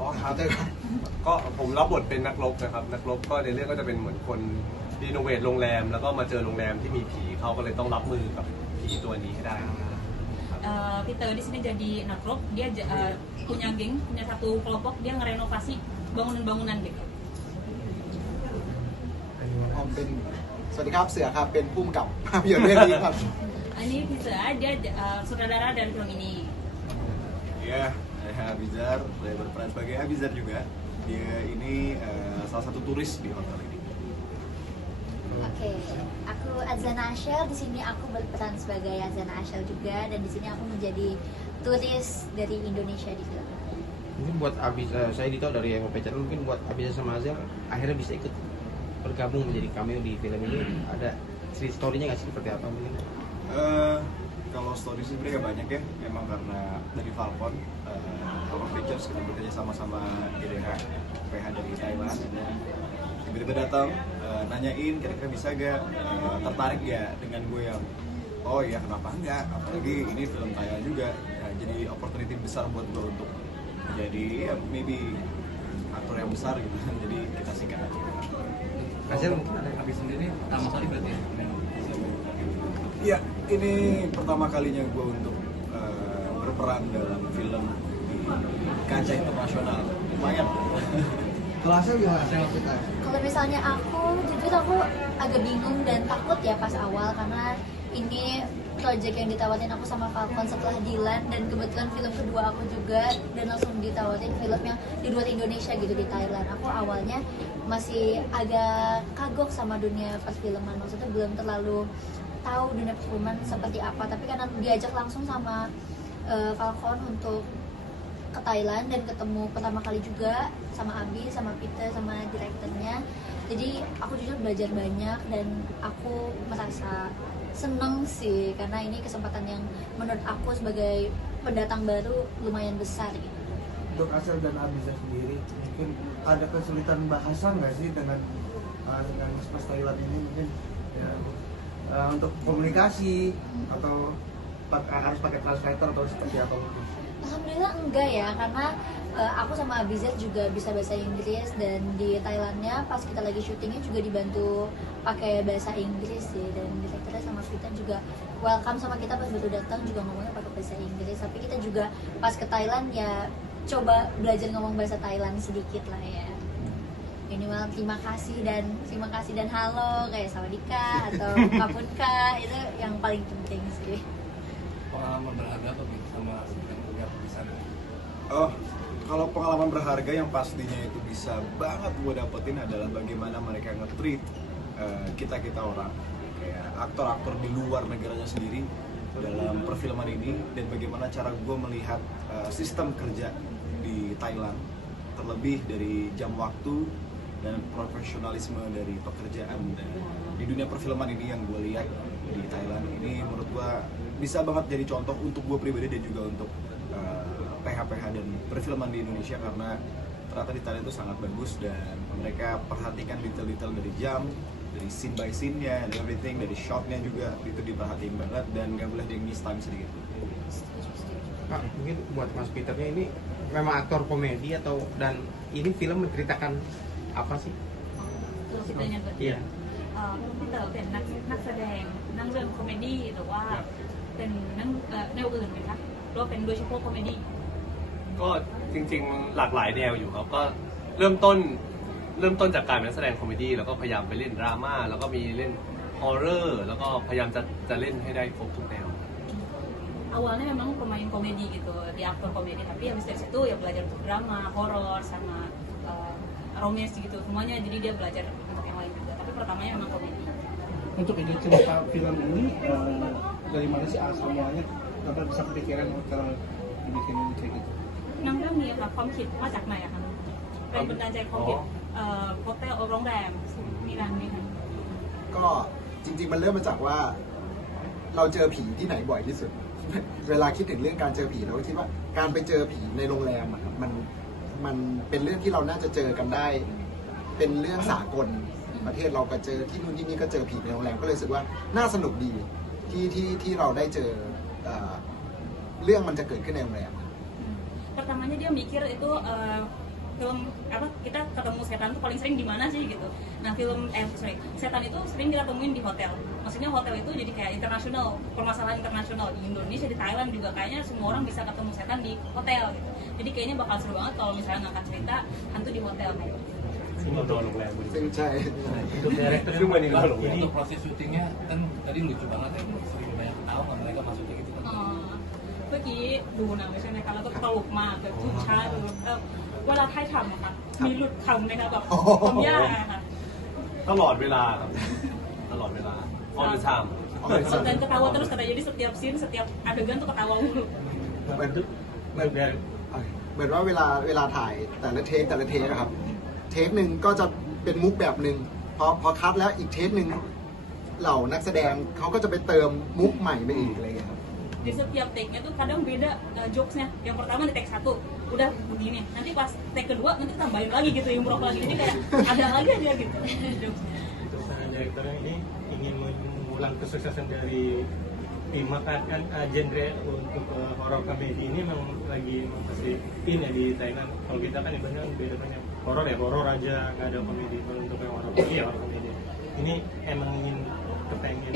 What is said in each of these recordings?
อ๋อครับก็ผมรับบทเป็นนักรบนะครับนักรบก็ในเรื่องก็จะเป็นเหมือนคนรีโนเวทโรงแรมแล้วก็มาเจอโรงแรมที่มีผีเขาก็เลยต้องรับมือกับผีตัวนี้ให้ได้ Peter di sini jadi nakrok, dia punya geng, punya satu kelompok, dia ngerenovasi bangunan-bangunan gitu. ผมเป็นสวัสดีครับเสือครับเป็นผู้กำกับภาพยนตร์เรื่องนี้ครับ Ini Peter, dia sutradara dari film ini. Ya, saya Abizar, saya berperan sebagai Abizar juga. Dia ini salah satu turis di hotel ini. Oke, aku Azana Ashel. Di sini aku berperan sebagai Azana Ashel juga, dan di sini aku menjadi turis dari Indonesia di film. Mungkin buat Abizar, saya Dito dari MOP Channel, mungkin buat Abizar sama Azar akhirnya bisa ikut bergabung menjadi cameo di film ini. Ada story-nya nggak sih, seperti apa mungkin? Kalau story sih sebenarnya banyak ya, memang karena dari Falcon Pictures kita bekerja sama GDH PH dari Thailand, dan tiba-tiba datang nanyain kira-kira bisa gak, tertarik ya dengan gue yang oh ya kenapa enggak, apalagi ini film Thailand juga ya, jadi opportunity besar buat gue untuk menjadi ya, maybe aktor yang besar gitu. Jadi kita singkat aja. Hasil mungkin ada Habis sendiri pertama kali berarti ya? Iya, ini pertama kalinya gue untuk berperan dalam film di kancah internasional. Lumayan. Kelasnya gimana? Kalau misalnya aku, jujur aku agak bingung dan takut ya pas awal, karena ini project yang ditawarin aku sama Falcon setelah Dilan, dan kebetulan film kedua aku juga, dan langsung ditawarin film yang di luar Indonesia gitu, di Thailand. Aku awalnya masih agak kagok sama dunia perfilman, maksudnya belum terlalu tahu dunia perfilman seperti apa, tapi karena diajak langsung sama Falcon untuk ke Thailand dan ketemu pertama kali juga sama Abi, sama Peter, sama direkturnya, jadi aku jujur belajar banyak dan aku merasa seneng sih, karena ini kesempatan yang menurut aku sebagai pendatang baru lumayan besar gitu. Untuk Asel dan Abizar sendiri, mungkin ada kesulitan bahasa nggak sih dengan Mas Thailand ini, mungkin ya, untuk komunikasi atau harus pakai translator atau seperti apa mungkin? Alhamdulillah enggak ya, karena aku sama Abizar juga bisa bahasa Inggris, dan di Thailandnya pas kita lagi syutingnya juga dibantu pakai bahasa Inggris sih, dan direkturnya sama kita juga welcome sama kita pas baru datang juga ngomongnya pakai bahasa Inggris, tapi kita juga pas ke Thailand ya coba belajar ngomong bahasa Thailand sedikit lah ya. Minimal terima kasih dan halo kayak sawadika atau kapunka, itu yang paling penting sih. Pengalaman berharga apa gitu sama yang punya di sana? Oh, kalau pengalaman berharga yang pastinya itu bisa banget gue dapetin adalah bagaimana mereka nge-treat kita orang, kayak aktor-aktor di luar negaranya sendiri dalam perfilman ini, dan bagaimana cara gue melihat sistem kerja di Thailand, terlebih dari jam waktu dan profesionalisme dari pekerjaan di dunia perfilman ini yang gue lihat di Thailand ini, menurut gue bisa banget jadi contoh untuk gue pribadi dan juga untuk PH-PH dan perfilman di Indonesia, karena ternyata di Thailand itu sangat bagus dan mereka perhatikan detail-detail dari jam, dari scene by scene-nya, dan everything, dari shot-nya juga itu diperhatiin banget dan gak boleh ada yang miss time sedikit. Pak, mungkin buat Mas Peternya ini memang aktor komedi atau, dan ini film menceritakan apa sih? Terus kita nyebut. Iya. Peter เป็นนักแสดงนั่งเรื่องคอมเมดี้หรือว่าเป็นนั่งแนวอื่นไหมคะหรือว่าเป็นโดยเฉพาะคอมเมดี้ ก็จริงๆหลากหลายแนวอยู่ครับ ก็เริ่มต้นจากการเป็นนักแสดงคอมเมดี้แล้วก็พยายามไปเล่นดราม่าแล้วก็มีเล่นฮอร์เรอร์แล้วก็พยายามจะเล่นให้ได้ครบทุกแนว Awalnya memang pemain komedi gitu, di aktor komedi, tapi habis dari situ ya belajar untuk drama, horor, sama romance gitu semuanya, jadi dia belajar untuk yang lain juga, tapi pertamanya memang komedi. Untuk ide cerita film ini dari mana sih asal mulanya, sampai bisa kepikiran kalau dibikin kayak gitu? หนังเรื่องนี้ค่ะความคิดมาจากไหนอะคะเป็นบันดาลใจความคิดโฮเทลโรงแรมมีร้านนี้ค่ะ จริงๆมันเริ่มมาจากว่าเราเจอผีที่ไหนบ่อยที่สุด เวลาคิดถึงเรื่องการเจอผีเราก็คิดว่าการไปเจอผีในโรงแรมอะครับมันเป็นเรื่องที่เราน่าจะเจอกันได้ เป็นเรื่องสากลประเทศเราก็เจอที่นู่นที่นี่ก็เจอผีในโรงแรมก็เลยรู้สึกว่าน่าสนุกดีที่เราได้เจอเรื่องมันจะเกิดขึ้นในโรงแรม Pertamanya dia mikir itu film apa kita ketemu setan tuh paling sering di mana sih gitu. Nah setan itu sering kita temuin di hotel. Maksudnya hotel itu jadi kayak internasional, permasalahan internasional di Indonesia, di Thailand juga kayaknya semua orang bisa ketemu setan di hotel gitu. Jadi kayaknya bakal seru banget kalau misalnya ngangkat cerita hantu di hotel kayak gitu. ซึ่งเราโดนโรงแรม ซึ่งใช่ ซึ่งวันนี้เราโรงแรม Untuk proses syutingnya kan tadi lucu banget ya, sering banyak tahu kan mereka maksudnya gitu kan. เมื่อกี้ดูหนังใช่ไหมคะแล้วก็ตลกมากแบบทุกช้าดูเวลาไทยทำอะค่ะมีหลุดคำไหมคะแบบคำยากอะค่ะ ตลอดเวลาครับตลอดเวลา all the time dan ketawa terus katanya jadi setiap scene setiap adegan tuh ketawa mulu เหมือนว่าเวลาถ่ายแต่ละเทคอะครับเทคหนึ่งก็จะเป็นมุกแบบหนึ่งพอคัดแล้วอีกเทคหนึ่งเหล่านักแสดงเขาก็จะไปเติมมุกใหม่ไปอีกอะไรอย่างเงี้ยครับ di setiap take-nya tuh kadang beda jokes-nya yang pertama di take 1 udah begini nanti pas take kedua nanti tambahin lagi gitu improv lagi jadi kayak ada lagi aja gitu jokes. Direktur ini ingin mengulang kesuksesan dari Pima kan genre untuk horror komedi ini memang lagi masih in ya di Thailand. Kalau kita kan ibaratnya beda banyak horror ya horror aja nggak ada komedi. Kalau untuk yang horror ya horror komedi. Ini emang ingin kepengen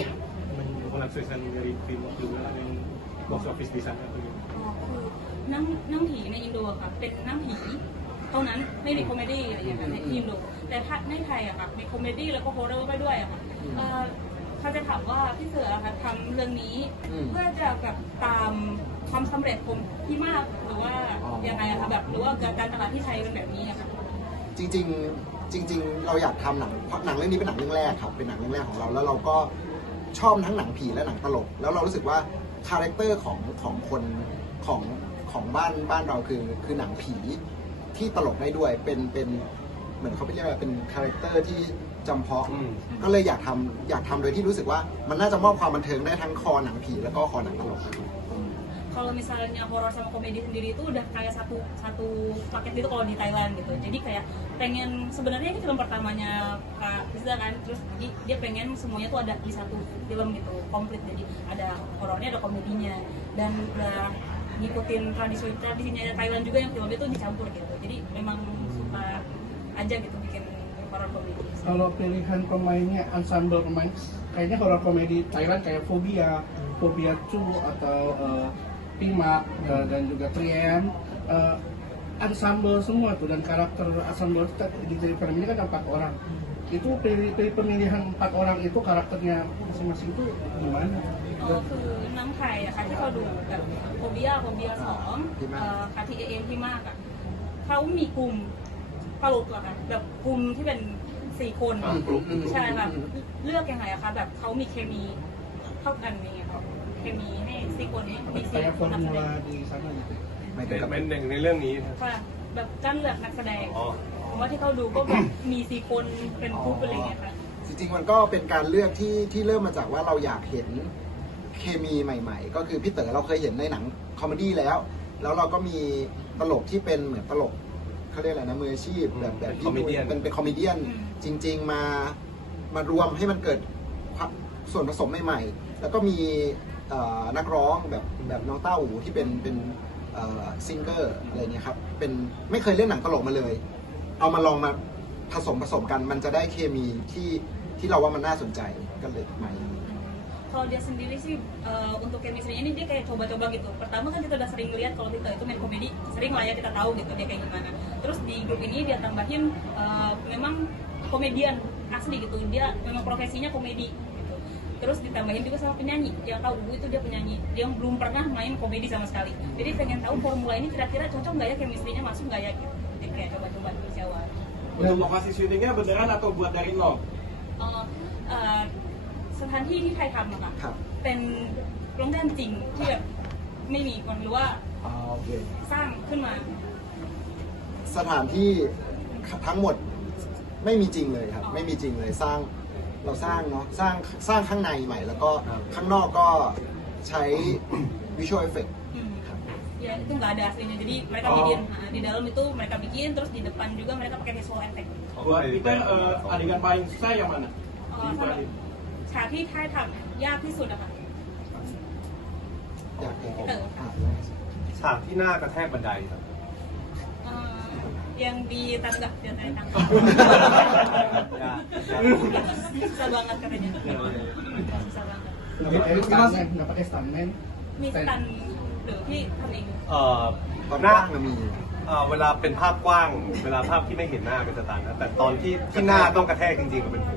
mengulang kesuksesan dari Pima juga yang box office di sana tuh. นั่งผีในอินโดอะค่ะเป็นนั่งผีเท่านั้นไม่มีคอมเมดี้อะไรอย่างเงี้ยในอินโดแต่ถ้าในไทยอะค่ะมีคอมเมดี้แล้วก็ฮอร์เรอร์ไปด้วยอะค่ะเขาจะถามว่าพี่เสือค่ะทำเรื่องนี้เพื่อจะแบบตามความสำเร็จของพี่มากหรือว่ายังไงอะคะแบบหรือว่าการตลาดที่ไทยเป็นแบบนี้อะค่ะ จริงเราอยากทำหนังเพราะหนังเรื่องนี้เป็นหนังเรื่องแรกครับเป็นหนังเรื่องแรกของเราแล้วเราก็ชอบทั้งหนังผีและหนังตลกแล้วเรารู้สึกว่าคาแรคเตอร์ของคนของบ้านเราคือหนังผีที่ตลกได้ด้วยเป็นเหมือนเขาเรียกว่าเป็นคาแรคเตอร์ที่จำเพาะก็เลยอยากทำโดยที่รู้สึกว่ามันน่าจะมอบความบันเทิงได้ทั้งคอหนังผีแล้วก็คอหนังตลก Kalau misalnya horor sama komedi sendiri itu udah kayak satu paket gitu kalau di Thailand gitu. Jadi kayak pengen sebenarnya ini film pertamanya Kak Rizda kan, terus dia pengen semuanya tuh ada di satu film gitu, komplit. Jadi ada horornya, ada komedinya, dan udah ngikutin tradisinya Thailand juga yang film itu dicampur gitu. Jadi memang suka aja gitu bikin horor komedi. Kalau pilihan pemainnya ensemble pemain kayaknya horor komedi Thailand kayak Phobia 2 atau Pima dan juga Trien ensemble semua tuh dan karakter ensemble di film ini kan ada 4 orang itu pemilihan 4 orang itu karakternya masing-masing itu gimana? คือน้ำไทยอะค่ะที่เขาดูแบบโฟเบีย2ค่ะที่ที่มากอะเขามีกลุ่มตลกอะค่ะแบบกลุ่มที่เป็น4 คนใช่ค่ะเลือกยังไงอะคะแบบเขามีเคมีเท่ากันนี่ค่ะเคมีให้4 คนนี้มี4 คนนักแสดง เป็นหนึ่งในเรื่องนี้ ค่ะแบบการเลือกนักแสดงเพราะว่าที่เขาดูก็แบบมี4 คนเป็นกรุ๊ปอะไรเงี้ยค่ะจริงๆมันก็เป็นการเลือกที่เริ่มมาจากว่าเราอยากเห็นเคมีใหม่ๆก็คือพี่เต๋อเราเคยเห็นในหนังคอมเมดี้แล้วเราก็มีตลกที่เป็นเหมือนตลกเขาเรียกอะไรนะมืออาชีพแบบที่เป็นคอมเมเดี้จริงๆมารวมให้มันเกิดส่วนผสมใหม่ๆแล้วก็มีนักร้องแบบน้องเต้าหูที่เป็นซิงเกอร์อะไรเนี่ยครับเป็นไม่เคยเล่นหนังตลกมาเลยเอามาลองมาผสมกันมันจะได้เคมีที่เราว่ามันน่าสนใจก็เลยมา Kalau dia sendiri sih untuk chemistry ini dia kayak coba-coba gitu. Pertama kan kita udah sering lihat kalau Tito itu main komedi, sering lah ya kita tahu gitu dia kayak gimana. Terus di grup ini dia tambahin memang komedian asli gitu. Dia memang profesinya komedi gitu. Terus ditambahin juga sama penyanyi. Dia tahu dulu itu dia penyanyi. Dia belum pernah main komedi sama sekali. Jadi pengen tahu formula ini kira-kira cocok nggak ya chemistry-nya masuk nggak ya gitu. Jadi kayak coba-coba dulu si awal. Untuk lokasi syutingnya beneran atau buat dari nol? สถานที่ที่ไทยทำอะค่ะเป็นโรงแรมจริงที่แบบไม่มีคนหรือว่าสร้างขึ้นมาสถานที่ทั้งหมดไม่มีจริงเลยครับไม่มีจริงเลยสร้าง เราสร้างเนาะสร้างข้างในใหม่ แล้วก็ข้างนอกก็ใช้ visual effect Ya itu nggak ada aslinya, jadi mereka bikin di dalam itu mereka bikin, terus di depan juga mereka pakai visual effect. Buat Peter, adegan paling susah yang mana? Sama ฉากที่ท้ายทำยากที่สุดอะค่ะ อยากแก้ ฉากที่หน้ากระแทกบันไดครับ yang di tangga di atas tangga. Susah banget katanya. Susah banget. Nggak pakai stuntman. มีสตันหรือที่ทำเอง ความกว้างมี เวลาเป็นภาพกว้าง เวลาภาพที่ไม่เห็นหน้าเป็นสตาร์นะแต่ตอนที่หน้าต้องกระแทกจริงๆก็เป็นผม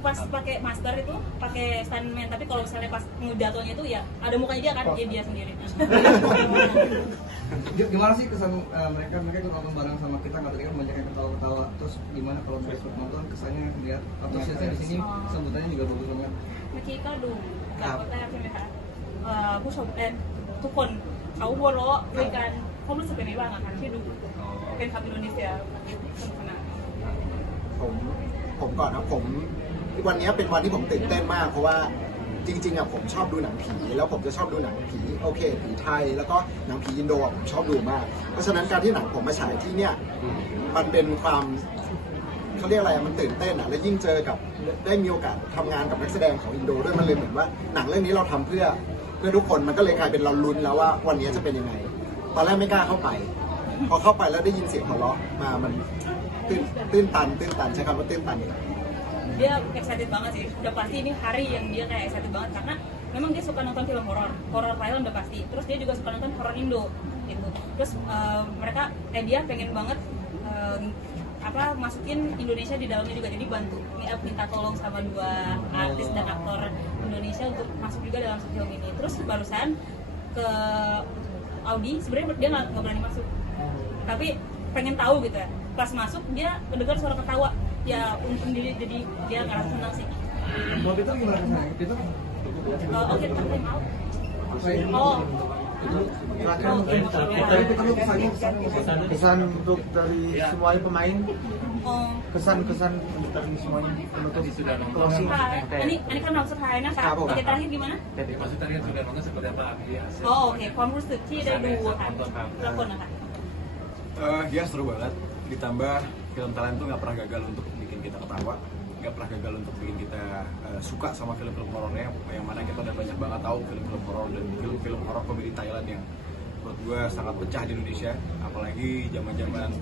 pas pakai master itu pakai stuntman, tapi kalau misalnya pas ngejatuhnya itu ya ada mukanya dia kan, dia sendiri. Gimana sih kesan mereka ikut nonton bareng sama kita, nggak tadi kan banyak yang ketawa-ketawa, terus gimana kalau mereka nonton kesannya lihat apresiasi di sini sambutannya juga bagus banget. เมื่อกี้ก็ดูกับแรกใช่ไหมคะผู้ชมทุกคนเขาหัวเราะด้วยกันเขารู้สึกเป็นไงบ้างอะคะที่ดูเป็นคำอินโดนีเซียสนุกสนาน ผมก่อนนะวันนี้เป็นวันที่ผมตื่นเต้นมากเพราะว่าจริงๆอ่ะผมชอบดูหนังผีแล้วผมจะชอบดูหนังผีโอเคผีไทยแล้วก็หนังผีอินโดผมชอบดูมากเพราะฉะนั้นการที่หนังผมมาฉายที่เนี่ยมันเป็นความเขาเรียกอะไรมันตื่นเต้นอ่ะและยิ่งเจอกับได้มีโอกาสทำงานกับนักแสดงของอินโดด้วยมันเลยเหมือนว่าหนังเรื่องนี้เราทำเพื่อทุกคนมันก็เลยกลายเป็นเราลุ้นแล้วว่าวันนี้จะเป็นยังไงตอนแรกไม่กล้าเข้าไปพอเข้าไปแล้วได้ยินเสียงหัวเราะมามันตื้นตันใช้คำว่าตื้นตัน dia excited banget sih, udah pasti ini hari yang dia kayak excited banget karena memang dia suka nonton film horor Thailand udah pasti, terus dia juga suka nonton horor Indo gitu, terus dia pengen banget masukin Indonesia di dalamnya juga, jadi bantu minta tolong sama 2 artis dan aktor Indonesia untuk masuk juga dalam film ini. Terus barusan ke Audi, sebenarnya dia nggak berani masuk, tapi pengen tahu gitu ya, pas masuk dia mendengar suara ketawa, ya untung diri jadi dia ngerasa senang sih. Mau Peter gimana rasanya? Peter? Oke, time out. Kesan untuk dari semuanya pemain, kesan dari semuanya penutup closing. Ini kan maksudท้ายนะคะoke terakhir gimana? Maksudnya kan sudah nonton seperti apa? Oke, ความรู้สึกที่ได้ดูค่ะทุกคนนะคะ Ya seru banget, ditambah film Thailand tuh nggak pernah gagal untuk bikin kita ketawa, nggak pernah gagal untuk bikin kita suka sama film-film horornya, yang mana kita udah banyak banget tahu film-film horor dan film-film horor komedi Thailand yang menurut gue sangat pecah di Indonesia, apalagi zaman-zaman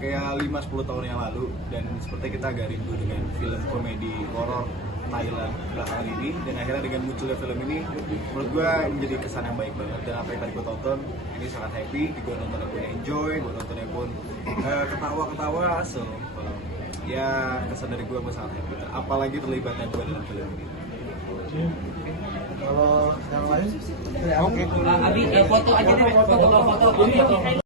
kayak 5-10 tahun yang lalu. Dan seperti kita agak rindu dengan film komedi horor Thailand belakangan ini, dan akhirnya dengan munculnya film ini menurut gue menjadi kesan yang baik banget. Dan apa yang tadi gue tonton ini sangat happy, gue nontonnya pun enjoy, gue nontonnya pun ketawa-ketawa, so ya kesan dari gue sangat happy, apalagi terlibatnya gue dalam film ini. Kalau yang lain, Abi foto aja deh, foto.